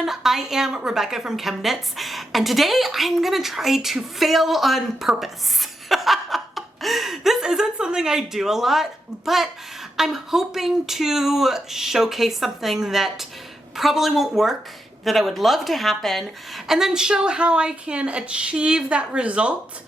everyone, I am Rebecca from ChemKnits, and today I'm gonna try to fail on purpose. This isn't something I do a lot, but I'm hoping to showcase something that probably won't work, that I would love to happen, and then show how I can achieve that result,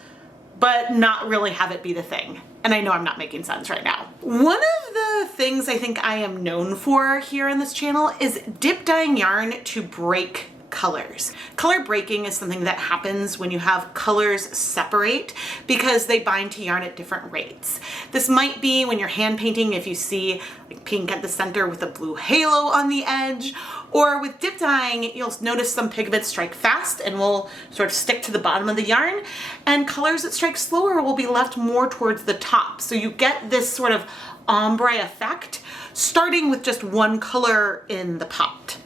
but not really have it be the thing. And I know I'm not making sense right now. One of the things I think I am known for here on this channel is dip dyeing yarn to break colors. Color breaking is something that happens when you have colors separate because they bind to yarn at different rates. This might be when you're hand painting, if you see like pink at the center with a blue halo on the edge, or with dip dyeing, you'll notice some pigments strike fast and will sort of stick to the bottom of the yarn, and colors that strike slower will be left more towards the top. So you get this sort of ombre effect, starting with just one color in the pot.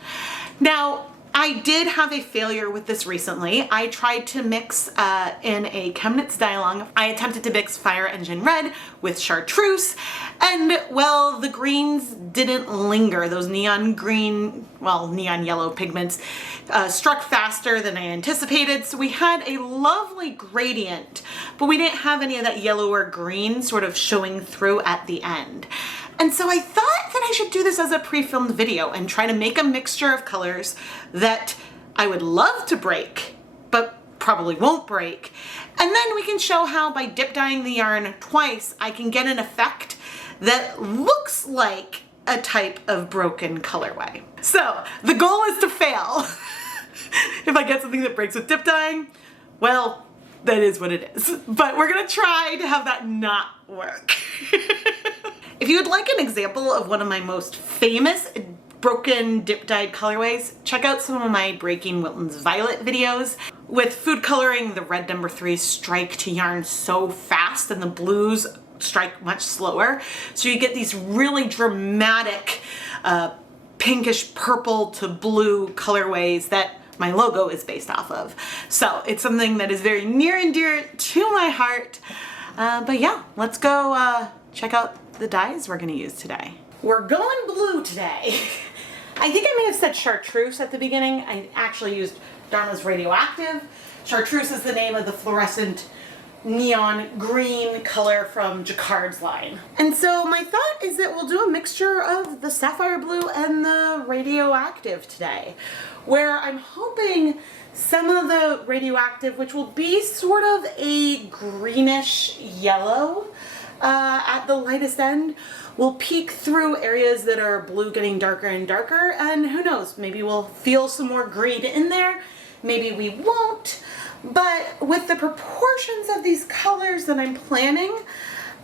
Now, I did have a failure with this recently. I tried to mix in a ChemKnits dye-along. I attempted to mix Fire Engine Red with Chartreuse, and well, the greens didn't linger. Those neon green, well, neon yellow pigments struck faster than I anticipated, so we had a lovely gradient, but we didn't have any of that yellow or green sort of showing through at the end. And so I thought that I should do this as a pre-filmed video and try to make a mixture of colors that I would love to break, but probably won't break. And then we can show how by dip dyeing the yarn twice, I can get an effect that looks like a type of broken colorway. So the goal is to fail. If I get something that breaks with dip dyeing, well, that is what it is. But we're gonna try to have that not work. If you would like an example of one of my most famous broken dip dyed colorways, check out some of my Breaking Wilton's Violet videos. With food coloring, the red number 3s strike to yarn so fast and the blues strike much slower. So you get these really dramatic pinkish purple to blue colorways that my logo is based off of. So it's something that is very near and dear to my heart. But yeah, let's go check out the dyes we're gonna use today. We're going blue today. I think I may have said Chartreuse at the beginning. I actually used Dharma's Radioactive. Chartreuse is the name of the fluorescent neon green color from Jacquard's line. And so my thought is that we'll do a mixture of the Sapphire Blue and the Radioactive today, where I'm hoping some of the Radioactive, which will be sort of a greenish yellow, at the lightest end, will peek through areas that are blue getting darker and darker, and who knows, maybe we'll feel some more green in there, maybe we won't. But with the proportions of these colors that I'm planning,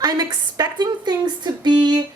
I'm expecting things to be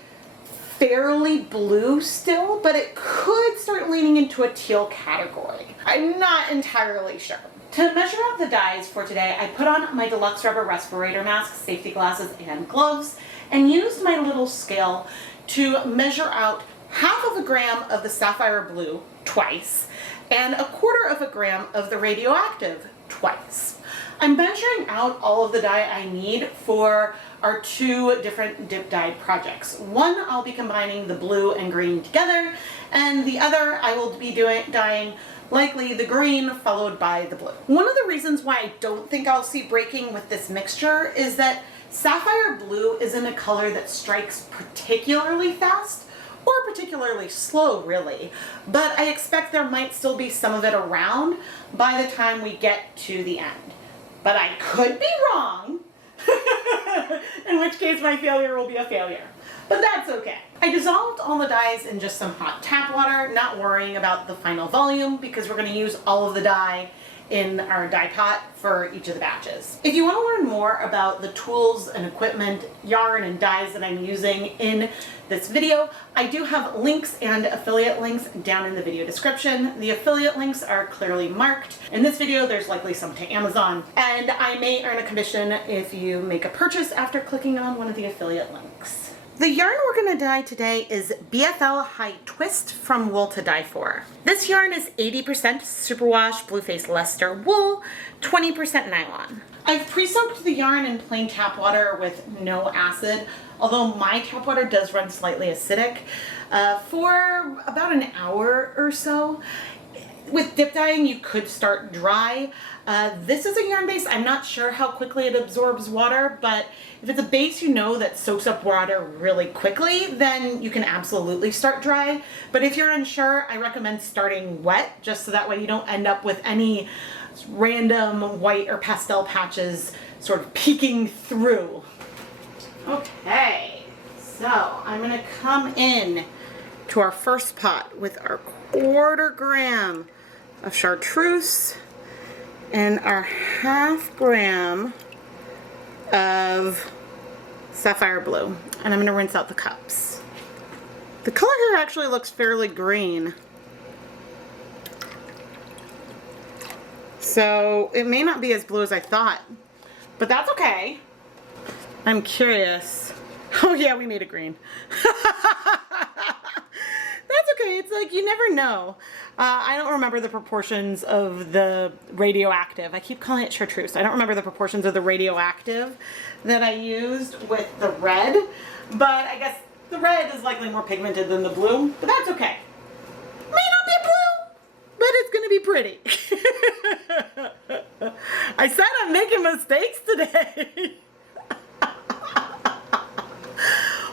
fairly blue still, but it could start leaning into a teal category. I'm not entirely sure. To measure out the dyes for today, I put on my deluxe rubber respirator mask, safety glasses, and gloves, and used my little scale to measure out ½ gram of the Sapphire Blue twice, and ¼ gram of the Radioactive twice. I'm measuring out all of the dye I need for our 2 different dip dyed projects. One, I'll be combining the blue and green together, and the other I will be dyeing likely the green followed by the blue. One of the reasons why I don't think I'll see breaking with this mixture is that Sapphire Blue isn't a color that strikes particularly fast or particularly slow really, but I expect there might still be some of it around by the time we get to the end. But I could be wrong, in which case my failure will be a failure. But that's okay. I dissolved all the dyes in just some hot tap water, not worrying about the final volume because we're going to use all of the dye in our dye pot for each of the batches. If you want to learn more about the tools and equipment, yarn and dyes that I'm using in this video, I do have links and affiliate links down in the video description. The affiliate links are clearly marked. In this video, there's likely some to Amazon, and I may earn a commission if you make a purchase after clicking on one of the affiliate links. The yarn we're going to dye today is BFL High Twist from Wool to Dye For. This yarn is 80% superwash Blueface Leicester wool, 20% nylon. I've pre-soaked the yarn in plain tap water with no acid, although my tap water does run slightly acidic, for about an hour or so. with dip dyeing, you could start dry. This is a yarn base. I'm not sure how quickly it absorbs water, but if it's a base you know that soaks up water really quickly, then you can absolutely start dry. But if you're unsure, I recommend starting wet, just so that way you don't end up with any random white or pastel patches sort of peeking through. Okay, so I'm gonna come in to our first pot with our 1/4 gram of chartreuse and our 1/2 gram of sapphire blue, and I'm going to rinse out the cups. The color here actually looks fairly green, so it may not be as blue as I thought, but that's okay. I'm curious. Oh yeah, we made it green. That's okay. It's like, you never know. I don't remember the proportions of the radioactive. I keep calling it chartreuse. I don't remember the proportions of the radioactive that I used with the red, but I guess the red is likely more pigmented than the blue, but that's okay. May not be blue, but it's gonna be pretty. I said I'm making mistakes today.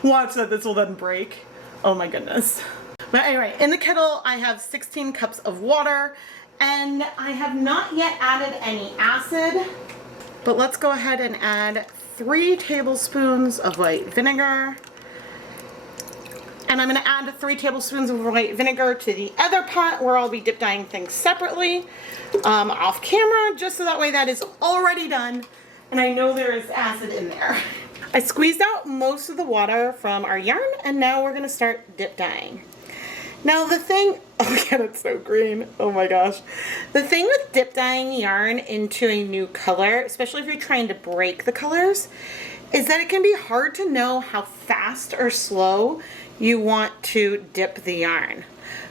Watch that this will then break. Oh my goodness. But anyway, in the kettle I have 16 cups of water, and I have not yet added any acid, but let's go ahead and add 3 tablespoons of white vinegar. And I'm going to add 3 tablespoons of white vinegar to the other pot where I'll be dip dyeing things separately off camera, just so that way that is already done and I know there is acid in there. I squeezed out most of the water from our yarn, and now we're going to start dip dyeing. Now the thing, oh yeah, it's so green, oh my gosh. The thing with dip dyeing yarn into a new color, especially if you're trying to break the colors, is that it can be hard to know how fast or slow you want to dip the yarn.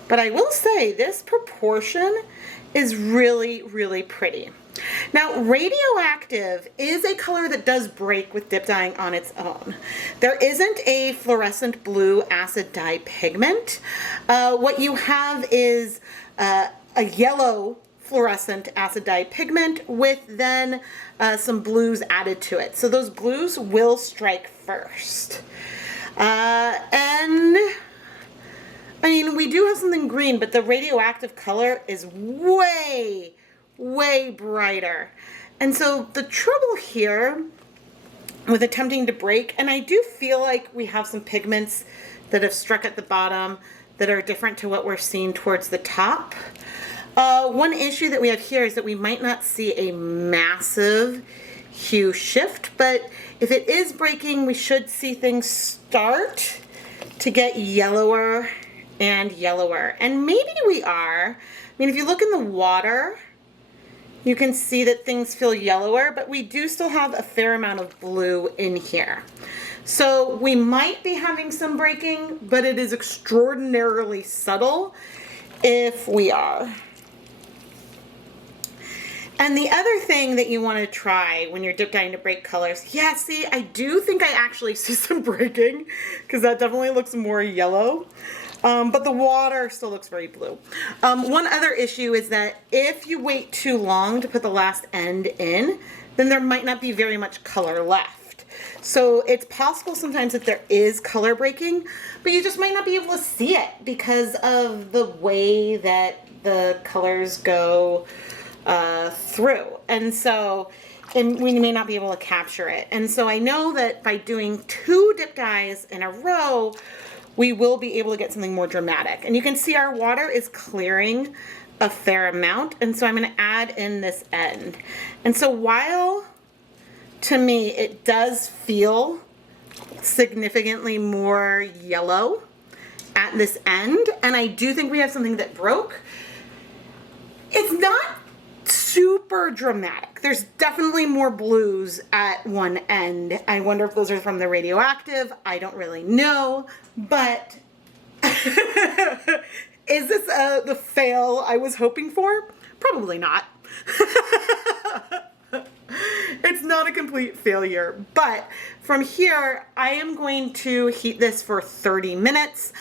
But I will say this proportion is really, really pretty. Now, radioactive is a color that does break with dip dyeing on its own. There isn't a fluorescent blue acid dye pigment. What you have is a yellow fluorescent acid dye pigment with then some blues added to it. So those blues will strike first. And I mean, we do have something green, but the radioactive color is way brighter. And so the trouble here with attempting to break, and I do feel like we have some pigments that have struck at the bottom that are different to what we're seeing towards the top. One issue that we have here is that we might not see a massive hue shift, but if it is breaking, we should see things start to get yellower and yellower. And maybe we are. I mean, if you look in the water, you can see that things feel yellower, but we do still have a fair amount of blue in here. So we might be having some breaking, but it is extraordinarily subtle if we are. And the other thing that you want to try when you're dip dyeing to break colors, yeah, see, I do think I actually see some breaking, because that definitely looks more yellow. But the water still looks very blue. One other issue is that if you wait too long to put the last end in, then there might not be very much color left. So it's possible sometimes that there is color breaking, but you just might not be able to see it because of the way that the colors go through. And so we may not be able to capture it. And so I know that by doing 2 dip dyes in a row, we will be able to get something more dramatic. And you can see our water is clearing a fair amount, and so I'm going to add in this end. And so while to me it does feel significantly more yellow at this end, and I do think we have something that broke, it's not super dramatic. There's definitely more blues at one end. I wonder if those are from the radioactive. I don't really know, but is this the fail I was hoping for? Probably not. It's not a complete failure, but from here I am going to heat this for 30 minutes.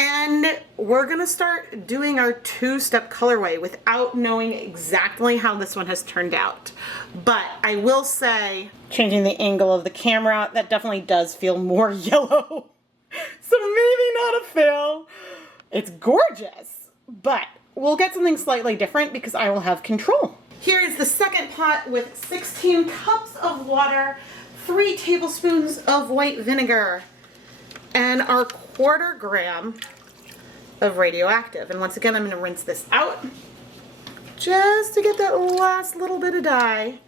And we're gonna start doing our two-step colorway without knowing exactly how this one has turned out. But I will say, changing the angle of the camera, that definitely does feel more yellow. So maybe not a fail. It's gorgeous, but we'll get something slightly different because I will have control. Here is the second pot with 16 cups of water, 3 tablespoons of white vinegar, and our 1/4 gram of radioactive. And once again, I'm going to rinse this out just to get that last little bit of dye.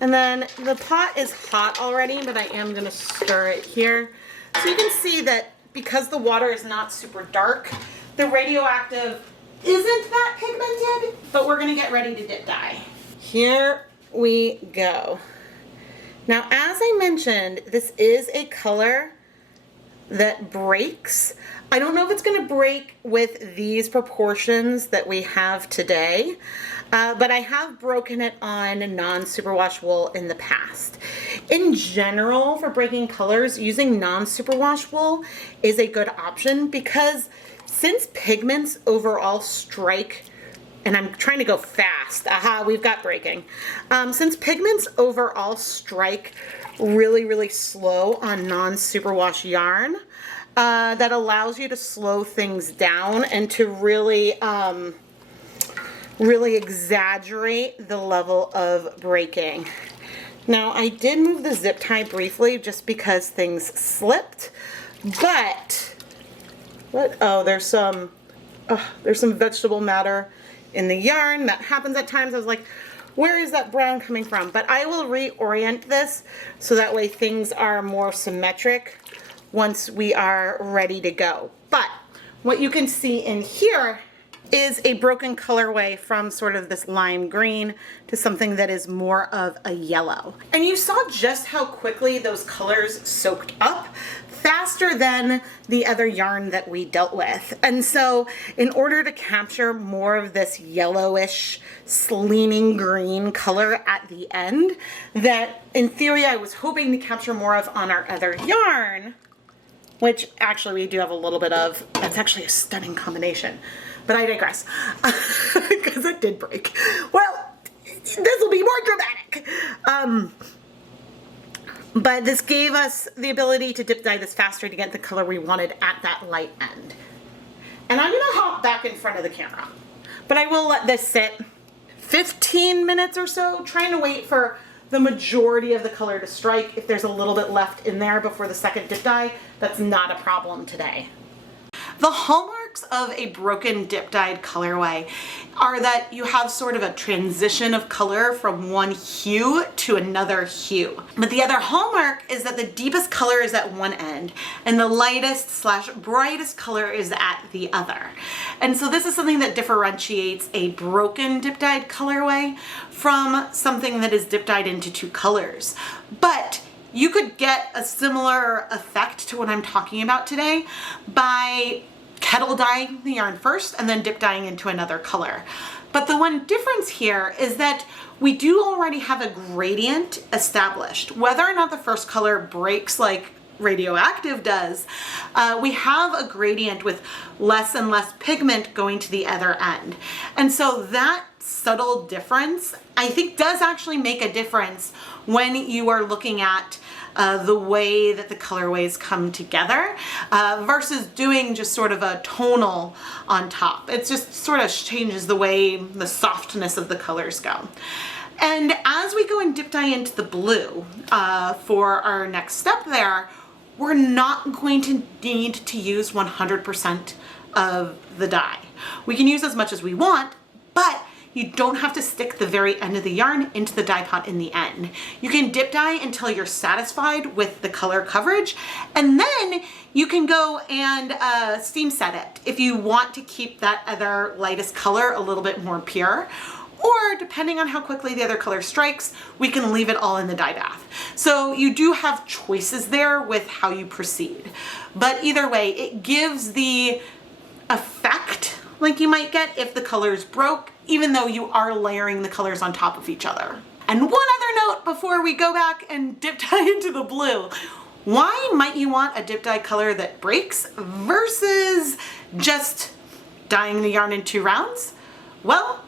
And then the pot is hot already, but I am going to stir it here. So you can see that because the water is not super dark, the radioactive isn't that pigmented, but we're going to get ready to dip dye. Here we go. Now, as I mentioned, this is a color that breaks. I don't know if it's going to break with these proportions that we have today, but I have broken it on non-superwash wool in the past. In general, for breaking colors, using non-superwash wool is a good option because since pigments overall strike, and I'm trying to go fast, aha, we've got breaking. Since pigments overall strike really, really slow on non-superwash yarn, that allows you to slow things down and to really, really exaggerate the level of breaking. Now, I did move the zip tie briefly just because things slipped, but oh, there's some vegetable matter in the yarn. That happens at times. I was like, where is that brown coming from? But I will reorient this so that way things are more symmetric once we are ready to go. But what you can see in here is a broken colorway from sort of this lime green to something that is more of a yellow. And you saw just how quickly those colors soaked up, faster than the other yarn that we dealt with. And so in order to capture more of this yellowish, leaning green color at the end, that in theory I was hoping to capture more of on our other yarn, which actually we do have a little bit of. That's actually a stunning combination. But I digress, because it did break. Well, this will be more dramatic. But this gave us the ability to dip dye this faster to get the color we wanted at that light end. And I'm gonna hop back in front of the camera. But I will let this sit 15 minutes or so, trying to wait for the majority of the color to strike. If there's a little bit left in there before the second dip dye, that's not a problem today. The hallmarks of a broken dip dyed colorway are that you have sort of a transition of color from one hue to another hue. But the other hallmark is that the deepest color is at one end and the lightest / brightest color is at the other. And so this is something that differentiates a broken dip dyed colorway from something that is dip dyed into 2 colors. But you could get a similar effect to what I'm talking about today by kettle dyeing the yarn first and then dip dyeing into another color. But the one difference here is that we do already have a gradient established. Whether or not the first color breaks like radioactive does, we have a gradient with less and less pigment going to the other end. And so that subtle difference, I think, does actually make a difference when you are looking at the way that the colorways come together versus doing just sort of a tonal on top. It just sort of changes the way the softness of the colors go. And as we go and dip dye into the blue for our next step there, we're not going to need to use 100% of the dye. We can use as much as we want, but you don't have to stick the very end of the yarn into the dye pot in the end. You can dip dye until you're satisfied with the color coverage, and then you can go and steam set it if you want to keep that other lightest color a little bit more pure. Or depending on how quickly the other color strikes, we can leave it all in the dye bath. So you do have choices there with how you proceed. But either way, it gives the effect like you might get if the colors broke, even though you are layering the colors on top of each other. And one other note before we go back and dip dye into the blue. Why might you want a dip dye color that breaks versus just dyeing the yarn in 2 rounds? Well,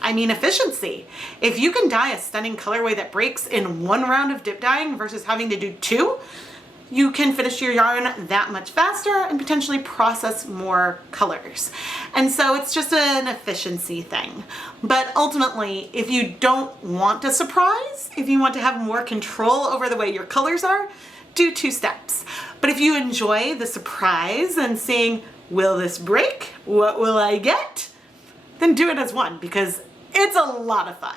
I mean efficiency. If you can dye a stunning colorway that breaks in 1 round of dip dyeing versus having to do 2, you can finish your yarn that much faster and potentially process more colors. And so it's just an efficiency thing. But ultimately, if you don't want a surprise, if you want to have more control over the way your colors are, do 2 steps. But if you enjoy the surprise and seeing, will this break? What will I get? Then do it as 1, because it's a lot of fun.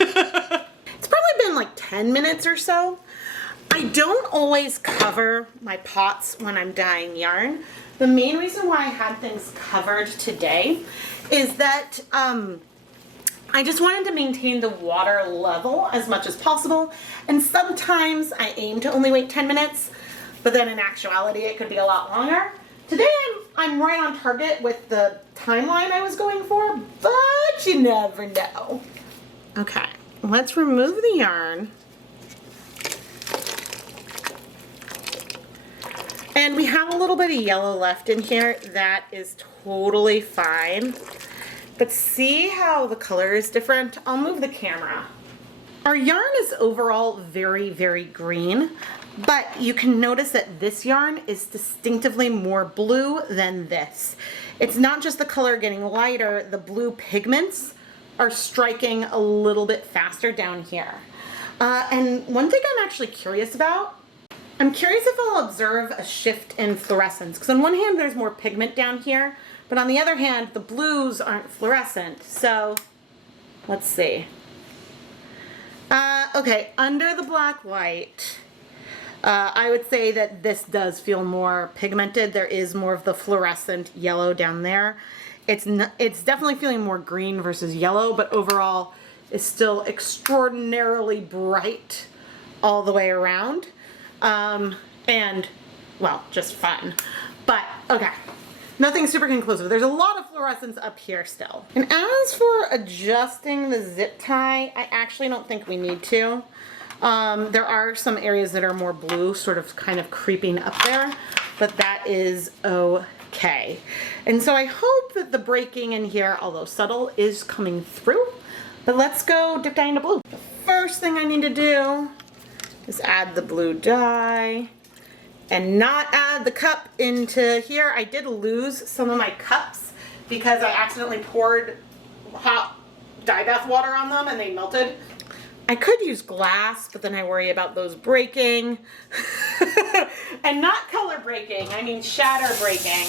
It's probably been like 10 minutes or so. I don't always cover my pots when I'm dyeing yarn. The main reason why I had things covered today is that I just wanted to maintain the water level as much as possible. And sometimes I aim to only wait 10 minutes, but then in actuality it could be a lot longer. Today I'm right on target with the timeline I was going for, but you never know. Okay, let's remove the yarn. And we have a little bit of yellow left in here. That is totally fine. But see how the color is different? I'll move the camera. Our yarn is overall very, very green, but you can notice that this yarn is distinctively more blue than this. It's not just the color getting lighter, the blue pigments are striking a little bit faster down here. And one thing I'm actually curious about, I'm curious if I'll observe a shift in fluorescence, because on one hand there's more pigment down here, but on the other hand the blues aren't fluorescent. So let's see. Okay, under the black white, I would say that this does feel more pigmented. There is more of the fluorescent yellow down there. It's definitely feeling more green versus yellow, but overall it's still extraordinarily bright all the way around. And, well, just fun. But, okay, nothing super conclusive. There's a lot of fluorescence up here still. And as for adjusting the zip tie, I actually don't think we need to. There are some areas that are more blue, sort of kind of creeping up there, but that is okay. And so I hope that the breaking in here, although subtle, is coming through. But let's go dip dye into blue. The first thing I need to do is add the blue dye and not add the cup into here. I did lose some of my cups because I accidentally poured hot dye bath water on them and they melted. I could use glass, but then I worry about those breaking. And not color breaking, I mean shatter breaking.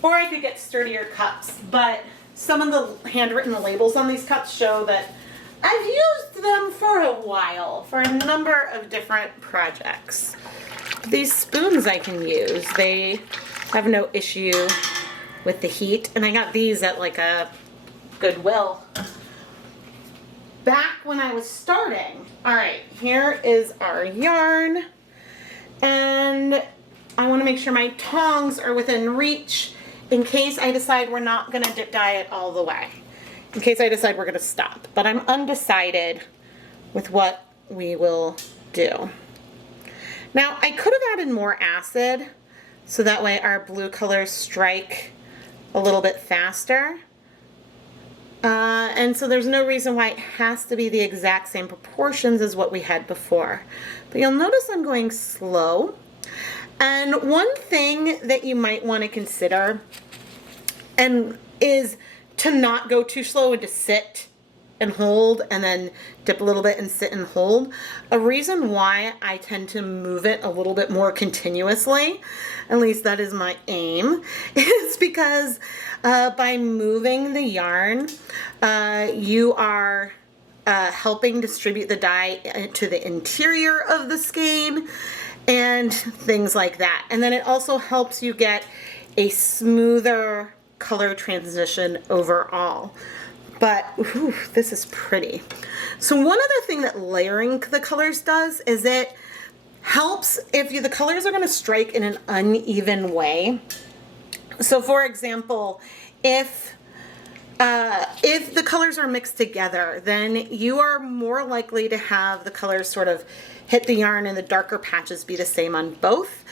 Or I could get sturdier cups, but some of the handwritten labels on these cups show that I've used them for a while, for a number of different projects. These spoons I can use, they have no issue with the heat, and I got these at like a Goodwill. Back when I was starting, alright, here is our yarn, and I want to make sure my tongs are within reach in case I decide we're not going to dip dye it all the way. In case I decide we're going to stop. But I'm undecided with what we will do. Now, I could have added more acid so that way our blue colors strike a little bit faster. And so there's no reason why it has to be the exact same proportions as what we had before. But you'll notice I'm going slow. And one thing that you might want to consider is to not go too slow and to sit and hold and then dip a little bit and sit and hold. A reason why I tend to move it a little bit more continuously, at least that is my aim, is because by moving the yarn, you are helping distribute the dye to the interior of the skein and things like that. And then it also helps you get a smoother color transition overall. But ooh, this is pretty. So one other thing that layering the colors does is it helps if the colors are going to strike in an uneven way. So for example, if If the colors are mixed together, then you are more likely to have the colors sort of hit the yarn and the darker patches be the same on both.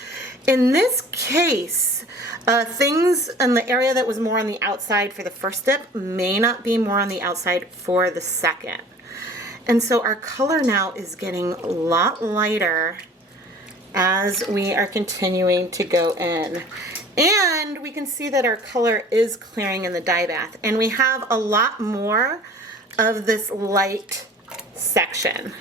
In this case, things in the area that was more on the outside for the first dip may not be more on the outside for the second. And so our color now is getting a lot lighter as we are continuing to go in. And we can see that our color is clearing in the dye bath, and we have a lot more of this light section.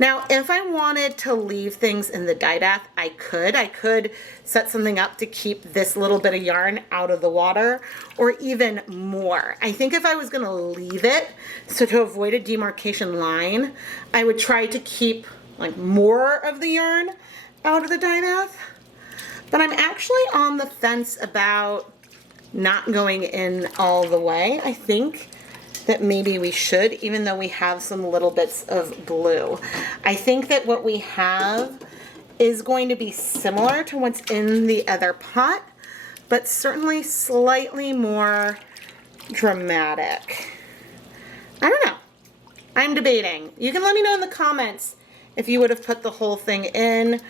Now, if I wanted to leave things in the dye bath, I could set something up to keep this little bit of yarn out of the water, or even more. I think if I was gonna leave it, so to avoid a demarcation line, I would try to keep like more of the yarn out of the dye bath. But I'm actually on the fence about not going in all the way. I think that maybe we should, even though we have some little bits of blue. I think that what we have is going to be similar to what's in the other pot, but certainly slightly more dramatic. I don't know. I'm debating. You can let me know in the comments if you would have put the whole thing in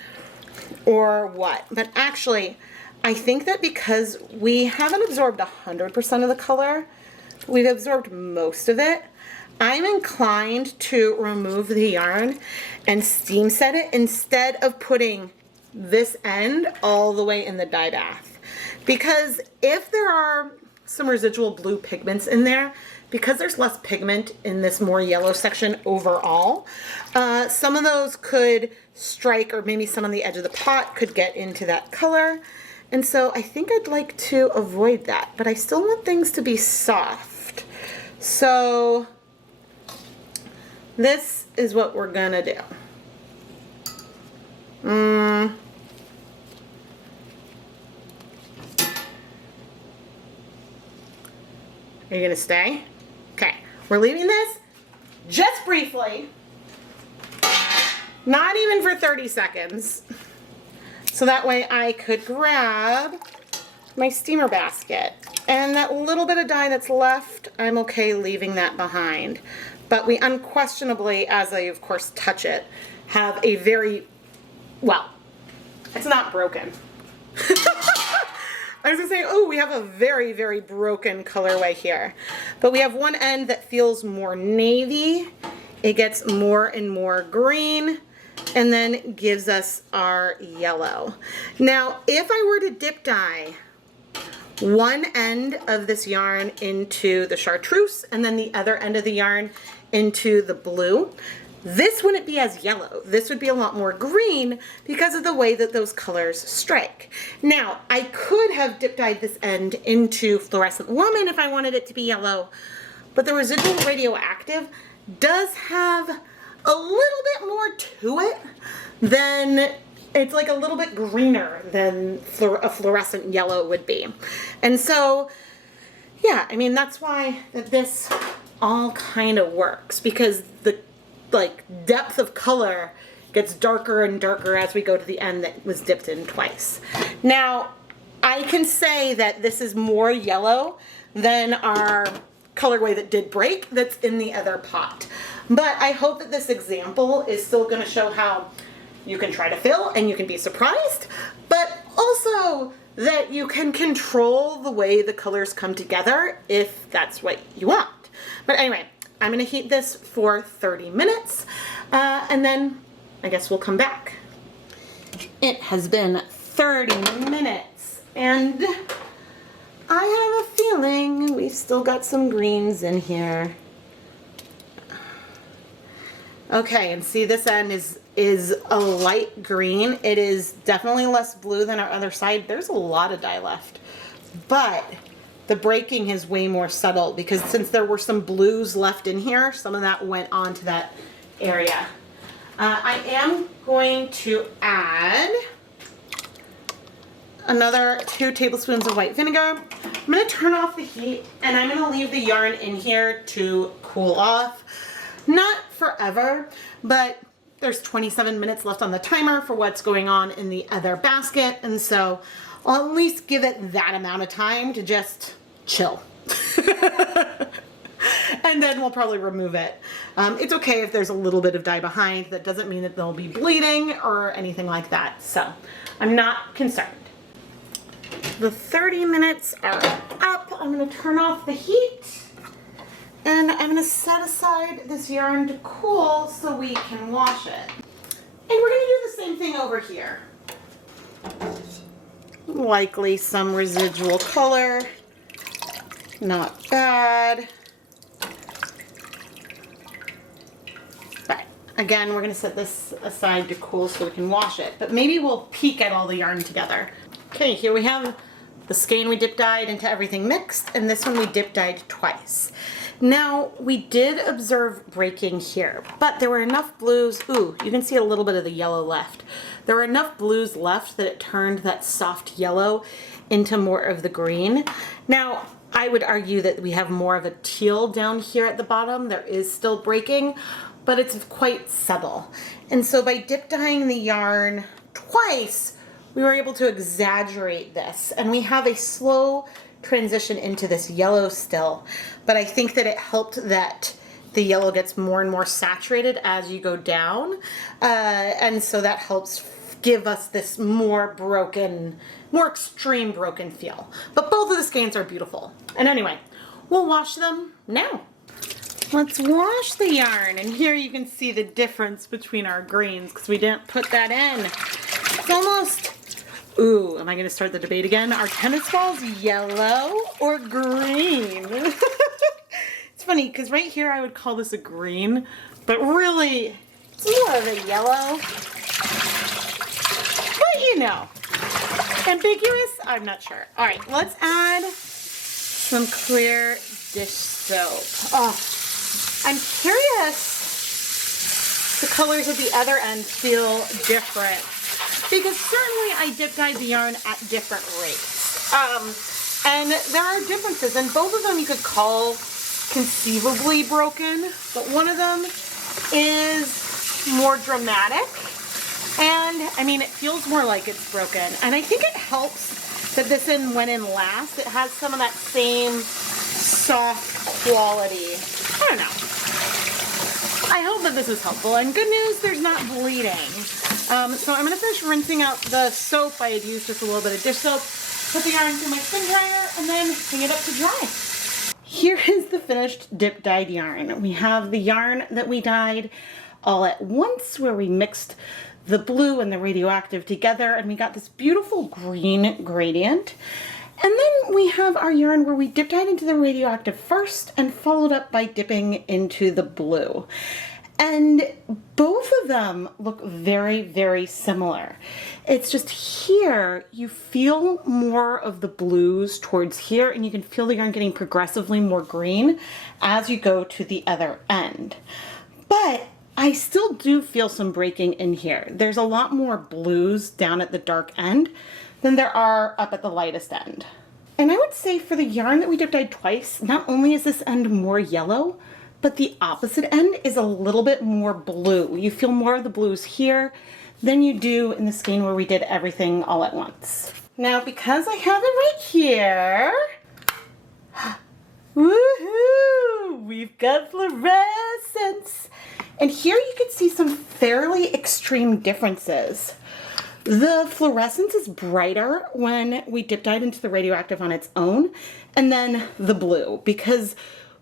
or what. But actually, I think that because we haven't absorbed 100% of the color, we've absorbed most of it, I'm inclined to remove the yarn and steam set it instead of putting this end all the way in the dye bath. Because if there are some residual blue pigments in there, because there's less pigment in this more yellow section overall, some of those could strike, or maybe some on the edge of the pot could get into that color. And so I think I'd like to avoid that, but I still want things to be soft. So this is what we're gonna do. Are you gonna stay? Okay, we're leaving this just briefly, not even for 30 seconds. So that way I could grab my steamer basket. And that little bit of dye that's left, I'm okay leaving that behind. But we unquestionably, as I of course touch it, have a very, well, it's not broken. I was gonna say, oh, we have a very, very broken colorway here. But we have one end that feels more navy. It gets more and more green, and then gives us our yellow. Now, if I were to dip dye one end of this yarn into the chartreuse and then the other end of the yarn into the blue, this wouldn't be as yellow. This would be a lot more green because of the way that those colors strike. Now, I could have dip dyed this end into Fluorescent Woman if I wanted it to be yellow, but the residual radioactive does have a little bit more to it than, it's like a little bit greener than a fluorescent yellow would be. And so, yeah, I mean, that's why this all kind of works, because the depth of color gets darker and darker as we go to the end that was dipped in twice. Now, I can say that this is more yellow than our colorway that did break that's in the other pot. But I hope that this example is still going to show how you can try to fill and you can be surprised, but also that you can control the way the colors come together if that's what you want. But anyway, I'm going to heat this for 30 minutes and then I guess we'll come back. It has been 30 minutes and I have a feeling we've still got some greens in here. Okay, and see, this end is a light green. It is definitely less blue than our other side. There's a lot of dye left, but the breaking is way more subtle because since there were some blues left in here, some of that went onto that area. I am going to add another 2 tablespoons of white vinegar. I'm going to turn off the heat and I'm going to leave the yarn in here to cool off. Not forever, but there's 27 minutes left on the timer for what's going on in the other basket, and so I'll at least give it that amount of time to just chill. and then we'll probably remove it. It's okay if there's a little bit of dye behind. That doesn't mean that they'll be bleeding or anything like that. So I'm not concerned. The 30 minutes are up. I'm going to turn off the heat. And I'm going to set aside this yarn to cool so we can wash it. And we're going to do the same thing over here. Likely some residual color. Not bad. But again, we're going to set this aside to cool so we can wash it. But maybe we'll peek at all the yarn together. Okay, here we have the skein we dip dyed into everything mixed, and this one we dip dyed twice. Now, we did observe breaking here, but there were enough blues. Ooh, you can see a little bit of the yellow left. There were enough blues left that it turned that soft yellow into more of the green. Now, I would argue that we have more of a teal down here at the bottom. There is still breaking, but it's quite subtle. And so by dip dyeing the yarn twice, we were able to exaggerate this, and we have a slow transition into this yellow still, but I think that it helped that the yellow gets more and more saturated as you go down, and so that helps give us this more broken, more extreme broken feel. But both of the skeins are beautiful. And anyway, we'll wash them now. Let's wash the yarn, and here you can see the difference between our greens because we didn't put that in. It's almost, ooh, am I going to start the debate again? Are tennis balls yellow or green? It's funny because right here I would call this a green, but really it's more of a yellow. But you know, ambiguous? I'm not sure. All right, let's add some clear dish soap. Oh, I'm curious the colors at the other end feel different, because certainly I dip dyed the yarn at different rates. And there are differences, and both of them you could call conceivably broken, but one of them is more dramatic, and I mean it feels more like it's broken, and I think it helps that this went in last. It has some of that same soft quality. I don't know. I hope that this is helpful, and good news, there's not bleeding. So I'm going to finish rinsing out the soap. I had used just a little bit of dish soap, put the yarn through my spin dryer, and then hang it up to dry. Here is the finished dip dyed yarn. We have the yarn that we dyed all at once, where we mixed the blue and the radioactive together, and we got this beautiful green gradient. And then we have our yarn where we dip dyed into the radioactive first and followed up by dipping into the blue. And both of them look very, very similar. It's just here you feel more of the blues towards here, and you can feel the yarn getting progressively more green as you go to the other end. But I still do feel some breaking in here. There's a lot more blues down at the dark end than there are up at the lightest end. And I would say for the yarn that we dip dyed twice, not only is this end more yellow, but the opposite end is a little bit more blue. You feel more of the blues here than you do in the skein where we did everything all at once. Now, because I have it right here, woohoo! We've got fluorescence. And here you can see some fairly extreme differences. The fluorescence is brighter when we dip dyed into the radioactive on its own, and then the blue, because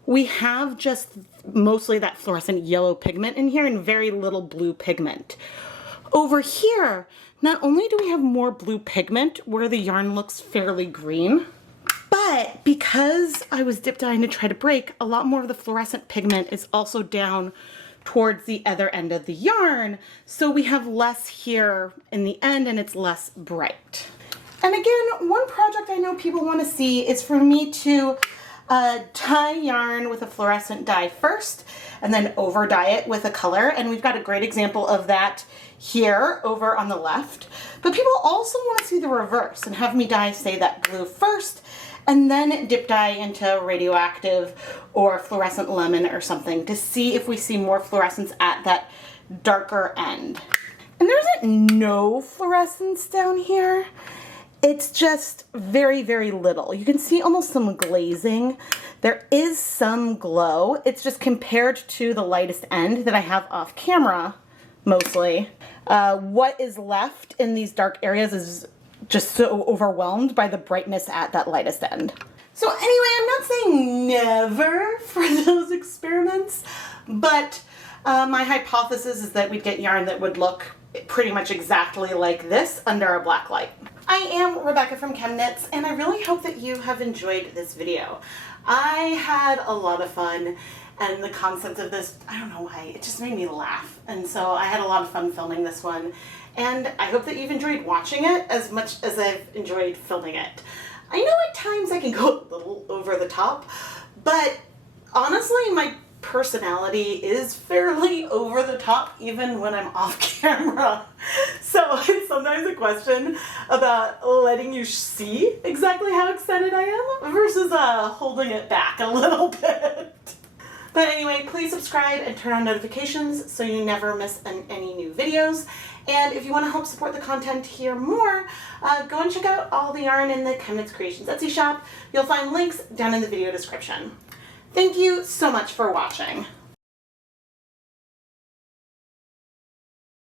we have just mostly that fluorescent yellow pigment in here and very little blue pigment. Over here, not only do we have more blue pigment where the yarn looks fairly green, but because I was dip dyeing to try to break, a lot more of the fluorescent pigment is also down towards the other end of the yarn, so we have less here in the end and it's less bright. And again, one project I know people want to see is for me to dye yarn with a fluorescent dye first and then over dye it with a color, and we've got a great example of that here over on the left. But people also want to see the reverse and have me dye, say, that blue first and then dip dye into radioactive or fluorescent lemon or something to see if we see more fluorescence at that darker end. And there isn't no fluorescence down here. It's just very, very little. You can see almost some glazing There is some glow. It's just compared to the lightest end that I have off camera, mostly. What is left in these dark areas is just so overwhelmed by the brightness at that lightest end. So anyway, I'm not saying never for those experiments, but my hypothesis is that we'd get yarn that would look pretty much exactly like this under a black light. I am Rebecca from ChemKnits, and I really hope that you have enjoyed this video. I had a lot of fun, and the concept of this, I don't know why, it just made me laugh. And so I had a lot of fun filming this one, and I hope that you've enjoyed watching it as much as I've enjoyed filming it. I know at times I can go a little over the top, but honestly, my personality is fairly over the top even when I'm off camera. So it's sometimes a question about letting you see exactly how excited I am versus holding it back a little bit. But anyway, please subscribe and turn on notifications so you never miss any new videos. And if you want to help support the content here more, go and check out all the yarn in the ChemKnits Creations Etsy shop. You'll find links down in the video description. Thank you so much for watching.